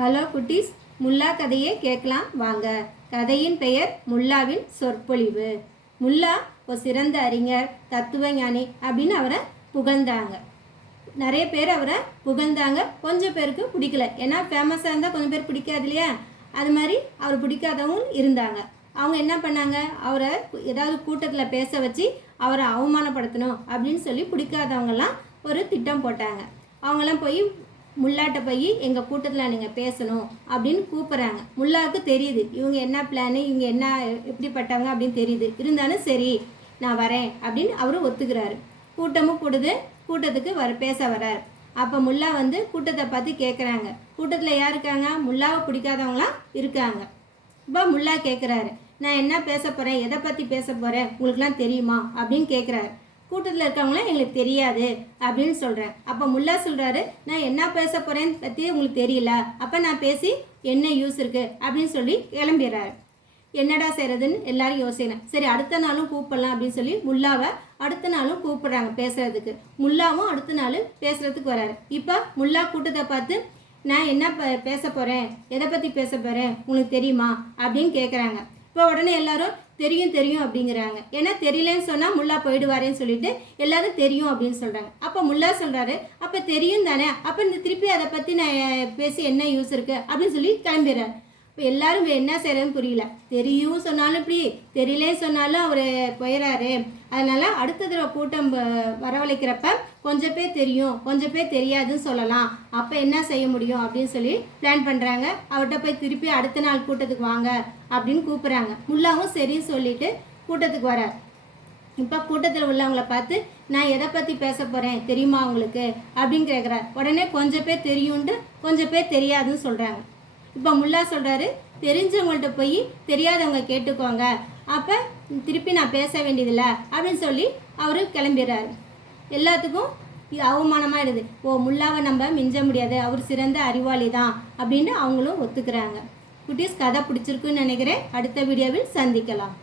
Hello குட்டீஸ், முல்லா கதையை கேட்கலாம் வாங்க. கதையின் பெயர் முல்லாவின் சொற்பொழிவு. முல்லா ஒரு சிறந்த அறிஞர், தத்துவ ஞானி அப்படின்னு அவரை புகழ்ந்தாங்க. நிறைய பேர் அவரை புகழ்ந்தாங்க. கொஞ்சம் பேருக்கு பிடிக்கல. ஏன்னா ஃபேமஸாக இருந்தால் கொஞ்சம் பேர் பிடிக்காது இல்லையா? அது மாதிரி அவர் பிடிக்காதவங்க இருந்தாங்க. அவங்க என்ன பண்ணாங்க, அவரை ஏதாவது கூட்டத்தில் பேச வச்சு அவரை அவமானப்படுத்தணும் அப்படின்னு சொல்லி பிடிக்காதவங்கெல்லாம் ஒரு திட்டம் போட்டாங்க. அவங்களாம் போய் முல்லாட்ட போய் எங்கள் கூட்டத்தில் நீங்கள் பேசணும் அப்படின்னு கூப்பிட்றாங்க. முல்லாவுக்கு தெரியுது இவங்க என்ன பிளானு, இவங்க என்ன எப்படிப்பட்டவங்க அப்படின்னு தெரியுது. இருந்தாலும் சரி நான் வரேன் அப்படின்னு அவர் ஒத்துக்கிறாரு. கூட்டமும் கூடுது. கூட்டத்துக்கு பேச வர்றாரு. அப்போ முல்லா கூட்டத்தை பார்த்து கேட்குறாங்க, கூட்டத்தில் யார் இருக்காங்க? முல்லாவை பிடிக்காதவங்களாம் இருக்காங்க. இப்போ முல்லா கேட்குறாரு, நான் என்ன பேச போகிறேன், எதை பற்றி பேச போகிறேன், உங்களுக்குலாம் தெரியுமா அப்படின்னு கேட்குறாரு. கூட்டத்தில் இருக்கவங்களாம் எங்களுக்கு தெரியாது அப்படின்னு சொல்கிறேன். அப்போ முல்லா சொல்கிறாரு, நான் என்ன பேச போகிறேன்னு பற்றி உங்களுக்கு தெரியல, அப்போ நான் பேசி என்ன யூஸ் இருக்குது அப்படின்னு சொல்லி கிளம்பிடுறாரு. என்னடா செய்கிறதுன்னு எல்லாரும் யோசிக்கிறேன். சரி அடுத்த நாளும் கூப்பிடலாம் அப்படின்னு சொல்லி முல்லாவை அடுத்த நாளும் கூப்பிட்றாங்க பேசுகிறதுக்கு. முல்லாவும் அடுத்த நாள் பேசுகிறதுக்கு வராரு. இப்போ முல்லா கூட்டத்தை பார்த்து நான் என்ன பேச போகிறேன், எதை பற்றி பேச போகிறேன் உங்களுக்கு தெரியுமா அப்படின்னு கேட்குறாங்க. இப்போ உடனே எல்லாரும் தெரியும் தெரியும் அப்படிங்கிறாங்க. ஏன்னா தெரியலன்னு சொன்னால் முல்லா போயிடுவாரேன்னு சொல்லிட்டு எல்லாரும் தெரியும் அப்படின்னு சொல்கிறாங்க. அப்போ முல்லா சொல்கிறாரு, அப்போ தெரியும் தானே, அப்போ இந்த திருப்பி அதை பற்றி நான் பேசி என்ன யூஸ் இருக்குது அப்படின்னு சொல்லி கிளம்பிடுறாரு. இப்போ எல்லாரும் என்ன செய்கிறதுன்னு புரியல. தெரியும் சொன்னாலும் இப்படி, தெரியலேன்னு சொன்னாலும் அவர் போயிடறாரு. அதனால் அடுத்த தடவை கூட்டம் வரவழைக்கிறப்ப கொஞ்சம் பேர் தெரியும் கொஞ்சம் பேர் தெரியாதுன்னு சொல்லலாம். அப்போ என்ன செய்ய முடியும் அப்படின்னு சொல்லி பிளான் பண்ணுறாங்க. அவர்கிட்ட போய் திருப்பி அடுத்த நாள் கூட்டத்துக்கு வாங்க அப்படின்னு கூப்பிட்றாங்க. முல்லாவும் சரின்னு சொல்லிட்டு கூட்டத்துக்கு வரார். இப்போ கூட்டத்தில் உள்ளவங்கள பார்த்து நான் எதை பற்றி பேச போகிறேன் தெரியுமா உங்களுக்கு அப்படின்னு கேட்குறாரு. உடனே கொஞ்சம் பேர் தெரியும்ட்டு கொஞ்சம் பேர் தெரியாதுன்னு சொல்கிறாங்க. இப்போ முல்லா சொல்கிறாரு, தெரிஞ்சவங்கள்ட்ட போய் தெரியாதவங்க கேட்டுக்கோங்க, அப்போ திருப்பி நான் பேச வேண்டியதில்லை அப்படின்னு சொல்லி அவர் கிளம்பிடுறாரு. எல்லாத்துக்கும் இது அவமானமாக இருக்குது. ஓ, முல்லாவை நம்ம மிஞ்ச முடியாது, அவர் சிறந்த அறிவாளி தான் அப்படின்னு அவங்களும் ஒத்துக்கிறாங்க. குட்டீஸ், கதை பிடிச்சிருக்குன்னு நினைக்கிறேன். அடுத்த வீடியோவில் சந்திக்கலாம்.